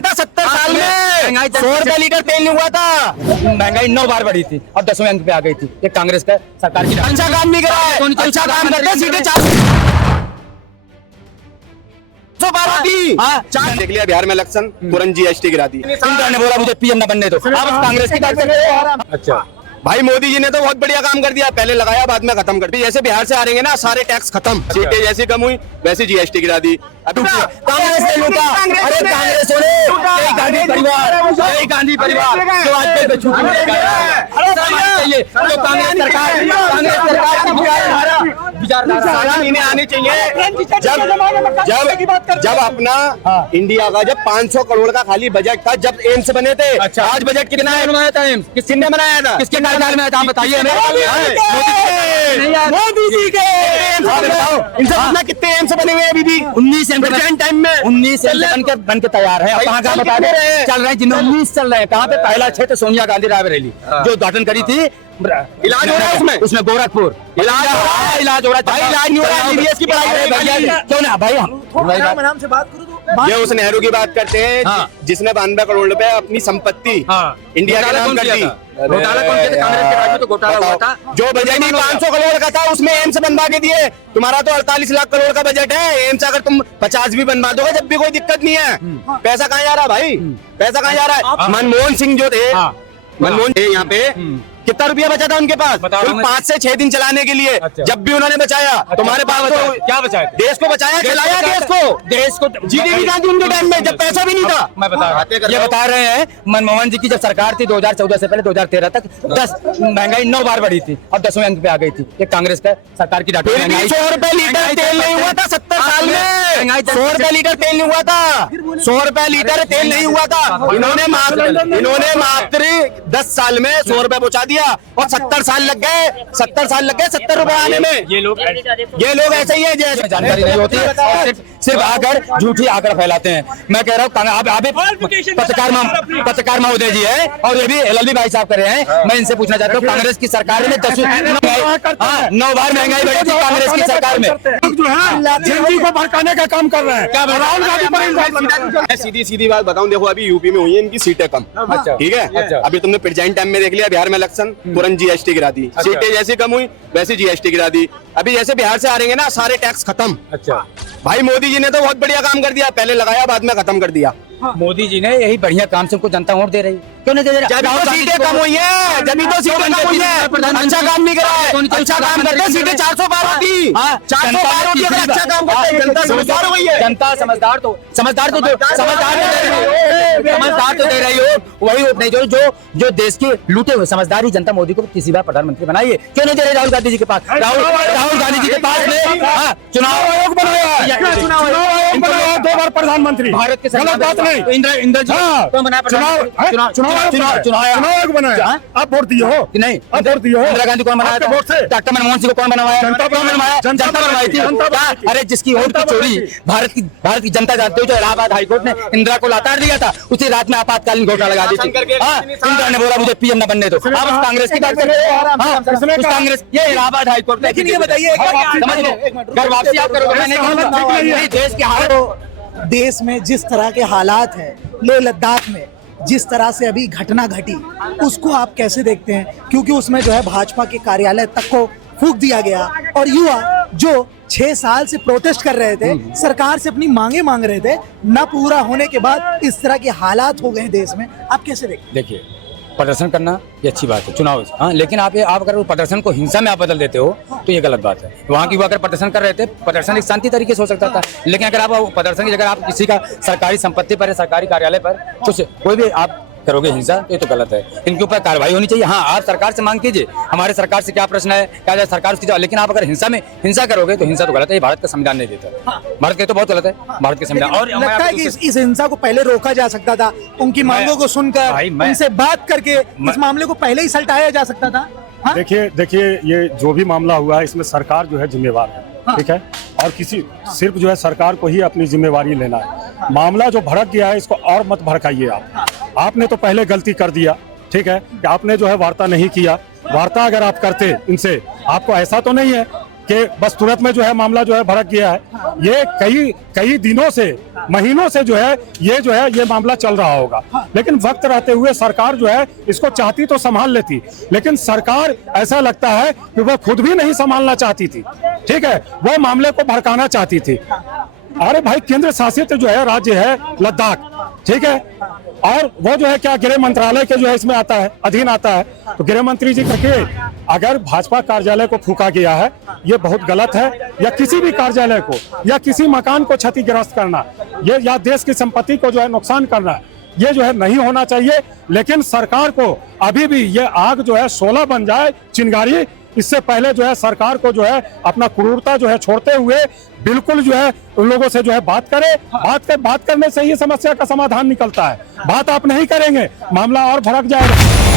था 70 साल में। 100 रुपए लीटर तेल नहीं हुआ था। महंगाई 9 बार बढ़ी थी और 10वें अंक पे आ गई थी। ये कांग्रेस का सरकार की अच्छा काम नहीं करा है। अच्छा काम करते सीधे 412 देख लिया बिहार में इलेक्शन, तुरंत जीएसटी गिरा दी। इंदिरा ने बोला मुझे पीएम न बनने दो। आप कांग्रेस की बात कर रहे हो। अच्छा भाई मोदी जी ने तो बहुत बढ़िया काम कर दिया, पहले लगाया बाद में खत्म कर दिया। जैसे बिहार से आ रहेंगे ना सारे टैक्स खत्म, सीटें जैसी कम हुई वैसे जीएसटी गिरा दी। अभी कांग्रेस ने लूटा। अरे कांग्रेस वाले गांधी परिवार जो आज पे छुट्टी में गया है। चाहिए तो कांग्रेस सरकार विचारधारा इन्हें आनी चाहिए। जब अपना इंडिया का जब 500 करोड़ का खाली बजट था, जब एम्स बने थे। अच्छा आज बजट कितना है बनाया था? एम्स किसने बनाया था? किसके कार्यकाल में था? बताइए मोदी जी के। इनसे पूछना कितने एम्स बने हुए अभी भी? 19 एम्स टाइम में 19 एम्स बन के तैयार है। कहाँ कहाँ बता दे चल रहे हैं जिनमें 19 चल रहे हैं। कहाँ पे? पहला क्षेत्र सोनिया गांधी रायबरेली जो उद्घाटन करी थी। इलाज हो रहा है उसमें गोरखपुर इलाज हो रहा है। इलाज हो रहा है। इलाज नहीं हो रहा है। MBBS की पढ़ाई क्यों ना भाई हम नाम से बात करूँ तो ये उस नेहरू की बात करते हैं। हाँ। जिसने 92 करोड़ रुपए अपनी संपत्ति इंडिया के नाम कर दी। घोटाला कौन किया था? कांग्रेस के राज में तो घोटाला हुआ था। जो बजट 500 करोड़ का था उसमें एम्स बनवा के दिए। तुम्हारा तो 48 लाख करोड़ का बजट है। एम्स अगर तुम 50 भी बनवा दोगे जब भी कोई दिक्कत नहीं है। पैसा कहाँ जा रहा है भाई? पैसा कहाँ जा रहा है? मनमोहन सिंह जो थे, मनमोहन थे यहाँ पे, कितना रुपया बचा था उनके पास? 5 से 6 दिन चलाने के लिए। जब भी उन्होंने बचाया तुम्हारे पास तो क्या बचाया? देश को बचाया, चलाया देश को जीडीपी कहाँ थी उनके टाइम में जब पैसा भी नहीं था? मैं बता रहे हैं मनमोहन जी की जब सरकार थी 2014 से पहले 2013 तक 10 महंगाई 9 बार बढ़ी थी और 10वें अंक पे आ गई थी। ये कांग्रेस का सरकार की 100 रुपए लीटर तेल नहीं हुआ था 70 साल में। 100 रुपए लीटर तेल नहीं हुआ था। 100 रुपए लीटर तेल नहीं हुआ था। इन्होंने मात्र 10 साल में 100 रुपए पहुंचा दिया और 70 साल लग गए। 70 रुपए आने में। ये लोग ऐसे ही है जैसे जानकारी नहीं होती है, सिर्फ आकर झूठी आंकड़ा फैलाते हैं। मैं कह रहा हूँ पत्रकार महोदय जी है और ये भी LLB भाई साहब कर रहे हैं। मैं इनसे पूछना चाहता हूँ कांग्रेस की सरकार में 9 बार महंगाई बढ़ी थी कांग्रेस की सरकार में। जो है जिंदगी को भड़काने का काम कर रहे हैं। क्या राहुल गांधी सीधी बात बताऊं, देखो अभी यूपी में हुई है इनकी सीटें कम। ठीक है, अभी तुमने प्रेजेंट टाइम में देख लिया बिहार में इलेक्शन, तुरंत जीएसटी गिरा दी। सीटें जैसी कम हुई वैसे जीएसटी गिरा दी। अभी जैसे बिहार से आ रहेंगे ना सारे टैक्स खत्म। अच्छा भाई मोदी जी ने तो बहुत बढ़िया काम कर दिया, पहले लगाया बाद में खत्म कर दिया। मोदी जी ने यही बढ़िया काम से उनको जनता वोट दे रही। क्यों नहीं दे रही? जब तो सीटें कम हुई है, जब तो सीटें कम हुई है। अच्छा काम नहीं करा है। अच्छा काम करते सीटें 412 थी। 412 थी। अच्छा काम करते जनता समझदार हो गई है। जनता समझदार तो दे रही हो। वही नहीं जो देश के लूटे हुए समझदार ही जनता मोदी को किसी बार प्रधानमंत्री बनाइए। क्यों नहीं दे रही राहुल गांधी जी के पास? राहुल गांधी जी के पास में चुनाव आयोग बनाया, चुनाव आयोग 2 बार प्रधानमंत्री भारत के। गलत बात नहीं। इंद्र जी कौन बनाया? चुनाव आयोग बनाया। आप वोट दिए हो कि नहीं? आप वोट दिए हो? इंदिरा गांधी कौन बनाया? डॉक्टर मनमोहन सिंह को कौन बनवाया? जनता बनवाई थी। अरे जिसकी वोट की चोरी भारत की जनता जानते हो, जो इलाहाबाद हाईकोर्ट ने इंदिरा को लातार दिया था, उसी रात में आपातकालीन घोटाला लगा दी थी। इंदिरा ने बोला मुझे पीएम न बनने दो। आप कांग्रेस की बात कर रहे हो। कांग्रेस ये इलाहाबाद हाईकोर्ट। लेकिन ये बताइए घर वापसी आप करोगे? देश के हालात, देश में जिस तरह के हालात हैं, लेह लद्दाख में जिस तरह से अभी घटना घटी, उसको आप कैसे देखते हैं? क्योंकि उसमें जो है भाजपा के कार्यालय तक को फूंक दिया गया और युवा जो 6 साल से प्रोटेस्ट कर रहे थे, सरकार से अपनी मांगे मांग रहे थे, न पूरा होने के बाद इस तरह के हालात हो गए देश में। आप कैसे देखते हैं? देखिए प्रदर्शन करना ये अच्छी बात है चुनाव, हाँ, लेकिन आप अगर प्रदर्शन को हिंसा में आप बदल देते हो तो ये गलत बात है। वहाँ की वो अगर प्रदर्शन कर रहे थे, प्रदर्शन एक शांति तरीके से हो सकता था, लेकिन अगर आप प्रदर्शन की जगह आप किसी का सरकारी संपत्ति पर, सरकारी कार्यालय पर कुछ कोई भी आप करोगे हिंसा, तो ये तो गलत है। इनके ऊपर कार्रवाई होनी चाहिए। हाँ, आप सरकार से मांग कीजिए, हमारे सरकार से क्या प्रश्न है, क्या सरकार उसकी, लेकिन आप अगर हिंसा करोगे तो हिंसा तो गलत है। ये भारत का संविधान नहीं देता। भारत के तो बहुत गलत है, भारत के संविधान। और लगता है कि इस हिंसा को पहले रोका जा सकता था, उनकी मांगों को सुनकर, उनसे बात करके इस मामले को पहले ही सलटाया जा सकता था। देखिए ये जो भी मामला हुआ है इसमें सरकार जो है जिम्मेवार है। ठीक है, और सिर्फ जो है सरकार को ही अपनी जिम्मेवारी लेना है। मामला जो भड़क गया है इसको और मत भड़काइए आप। आपने तो पहले गलती कर दिया, ठीक है, कि आपने जो है वार्ता नहीं किया। वार्ता अगर आप करते इनसे, आपको ऐसा तो नहीं है कि बस तुरंत में जो है मामला जो है भड़क गया है। ये कई दिनों से, महीनों से जो है ये मामला चल रहा होगा। लेकिन वक्त रहते हुए सरकार जो है इसको चाहती तो संभाल लेती, लेकिन सरकार ऐसा लगता है कि वह खुद भी नहीं संभालना चाहती थी। ठीक है, वो मामले को भड़काना चाहती थी। अरे भाई, केंद्र शासित जो है राज्य है लद्दाख, ठीक है, और वो जो है क्या गृह मंत्रालय के जो है इसमें आता है, अधीन आता है। तो गृह मंत्री जी करके अगर भाजपा कार्यालय को फूका गया है, ये बहुत गलत है। या किसी भी कार्यालय को या किसी मकान को क्षतिग्रस्त करना, ये या देश की संपत्ति को जो है नुकसान करना, ये जो है नहीं होना चाहिए। लेकिन सरकार को अभी भी ये आग जो है 16 बन जाए चिंगारी, इससे पहले जो है सरकार को जो है अपना क्रूरता जो है छोड़ते हुए बिल्कुल जो है उन लोगों से जो है बात करे। बात करने से ही समस्या का समाधान निकलता है। बात आप नहीं करेंगे, मामला और भड़क जाएगा।